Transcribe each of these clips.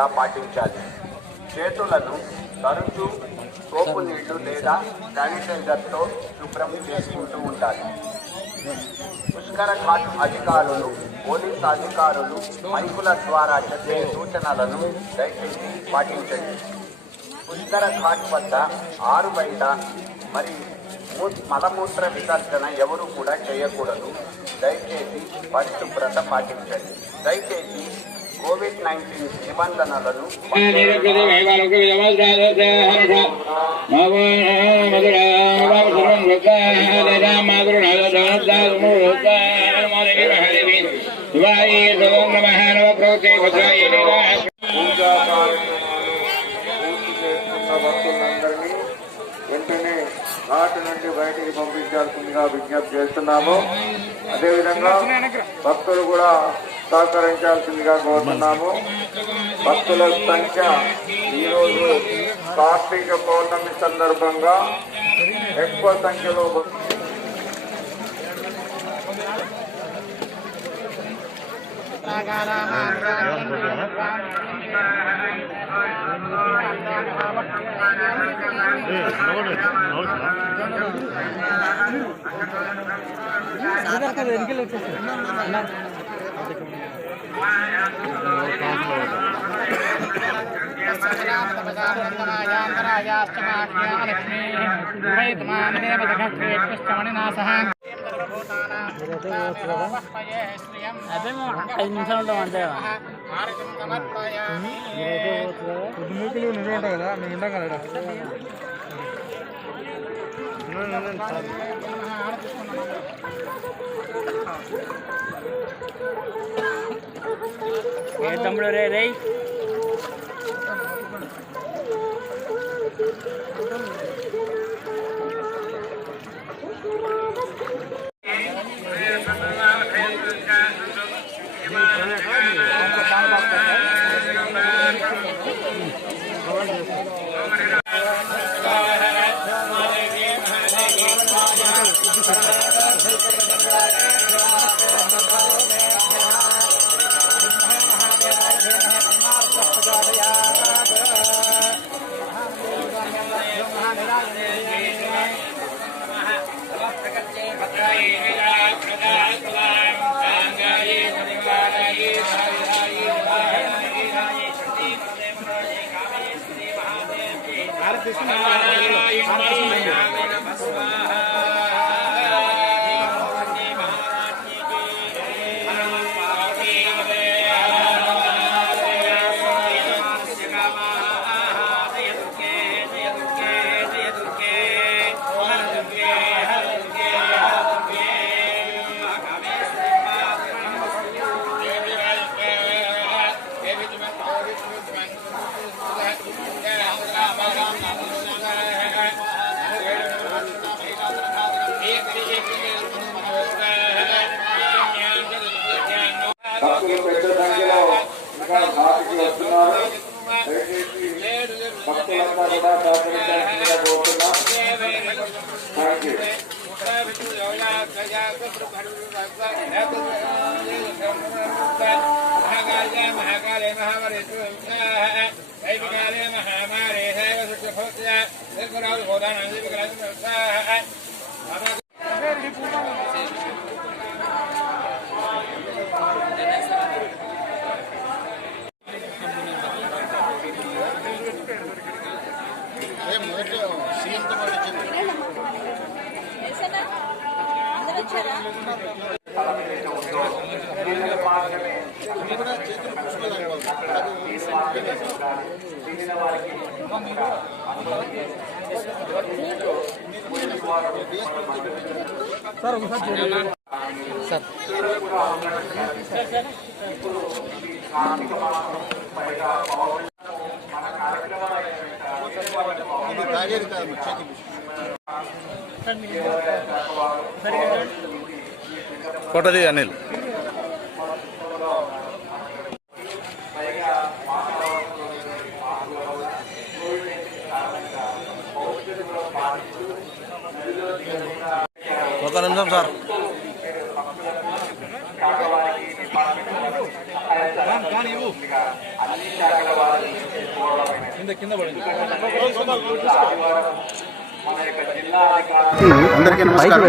తప్పనిసరిగా పాటించాలి. చేతులను తరచూ సోపు నీళ్లు లేదా శానిటైజర్తో శుభ్రం చేసుకుంటూ ఉండాలి. పుష్కర ఘాట్ అధికారులు, పోలీసు అధికారులు మైకుల ద్వారా చెప్పే సూచనలను దయచేసి పాటించండి. పుష్కర ఘాట్ వద్ద ఆరు బయట మరియు మలమూత్ర విసర్జన ఎవరు కూడా చేయకూడదు. దయచేసి పరిశుభ్రత పాటించండి. దయచేసి కోవిడ్-19 నిబంధనలను భక్తులందరినీ వెంటనే ఘాట్ నుండి బయటికి పంపించాల్సిందిగా విజ్ఞప్తి చేస్తున్నాము. అదేవిధంగా భక్తులు కూడా సహకరించాల్సిందిగా కోరుతున్నాము. భక్తుల సంఖ్య ఈరోజు కార్తీక పౌర్ణమి సందర్భంగా ఎక్కువ సంఖ్యలో అదే 5 నిమిషాలు ఉంటాం అంతే. పొద్దుమూకులు నిండు ఉంటావు కదా, నేను ఉంటాం కదా. ఏ తమ్ముడు రే రే భక్తులు పెద్ద సంఖ్యలో ఇంకా ఘాటుకి వస్తున్నారు. దయచేసి భక్తులంతా కూడా సహకరించాల్సిందిగా కోరుతున్నాం. Thank you. మహాకాళే మహామారే మహామారే సార్ ఒకసారి సార్ ఫోటో ది అనిల్. ఒక నిమిషం సార్. కానీ అన్ని శాఖల వారు కింద పడింది. మన యొక్క జిల్లా అధికారులు అందరికీ నమస్కారం.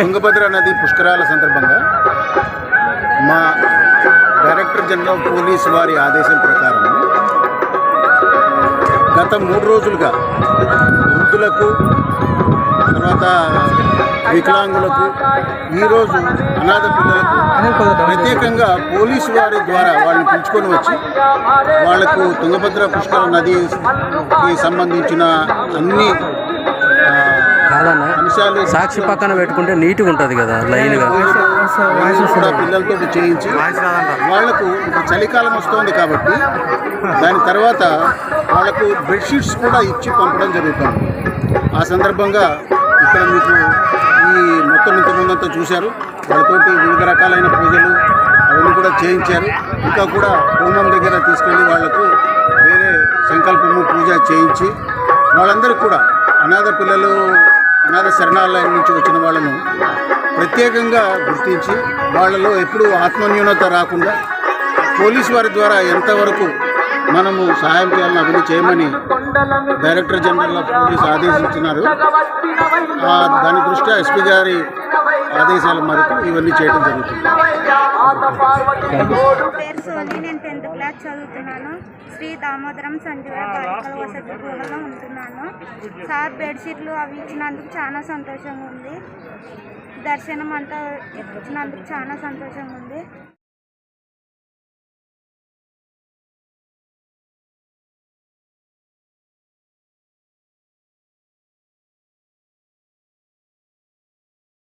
తుంగభద్ర నది పుష్కరాల సందర్భంగా మా డైరెక్టర్ జనరల్ ఆఫ్ పోలీస్ వారి ఆదేశం ప్రకారం గత 3 రోజులుగా వృద్ధులకు, తర్వాత వికలాంగులకు, ఈరోజు అనాథ పిల్లలకు ప్రత్యేకంగా పోలీసు వారి ద్వారా వాళ్ళని పిలుచుకొని వచ్చి వాళ్లకు తుంగభద్ర పుష్కర నదికి సంబంధించిన అన్ని అంశాలు సాక్షి పక్కన పెట్టుకుంటే నీట్గా ఉంటుంది కదా, లైన్గా కూడా పిల్లలతో చేయించి వాళ్లకు ఇప్పుడు చలికాలం వస్తుంది కాబట్టి దాని తర్వాత వాళ్లకు బెడ్షీట్స్ కూడా ఇచ్చి పంపడం జరుగుతుంది. ఆ సందర్భంగా ఇక్కడ మీకు ఈ మొత్తం ఇంతకుముందంతా చూశారు. వాళ్ళతోటి వివిధ రకాలైన పూజలు అవన్నీ కూడా చేయించారు. ఇంకా కూడా హోమం దగ్గర తీసుకెళ్ళి వాళ్లకు వేరే సంకల్పము పూజ చేయించి వాళ్ళందరికీ కూడా అనాథ పిల్లలు, అనాథ శరణాలయం నుంచి వచ్చిన వాళ్ళను ప్రత్యేకంగా గుర్తించి వాళ్ళలో ఎప్పుడూ ఆత్మన్యూనత రాకుండా పోలీసు వారి ద్వారా ఎంతవరకు మనము సహాయం చేయాలని అవన్నీ చేయమని డైరెక్టర్ జనరల్ ఆఫ్ పోలీస్ ఆదేశించినారు. దాని దృష్ట్యా ఎస్పీ గారి ఆదేశాల మేరకు ఇవన్నీ చేయడం జరుగుతుంది. పేరు సోని, నేను 10th క్లాస్ చదువుతున్నాను. శ్రీ దామోదరం సంజీవ బాలికల వసతి గృహంలో ఉంటున్నాను. సార్ బెడ్షీట్లు అవి ఇచ్చినందుకు చాలా సంతోషంగా ఉంది. దర్శనం అంతా ఇచ్చినందుకు చాలా సంతోషంగా ఉంది.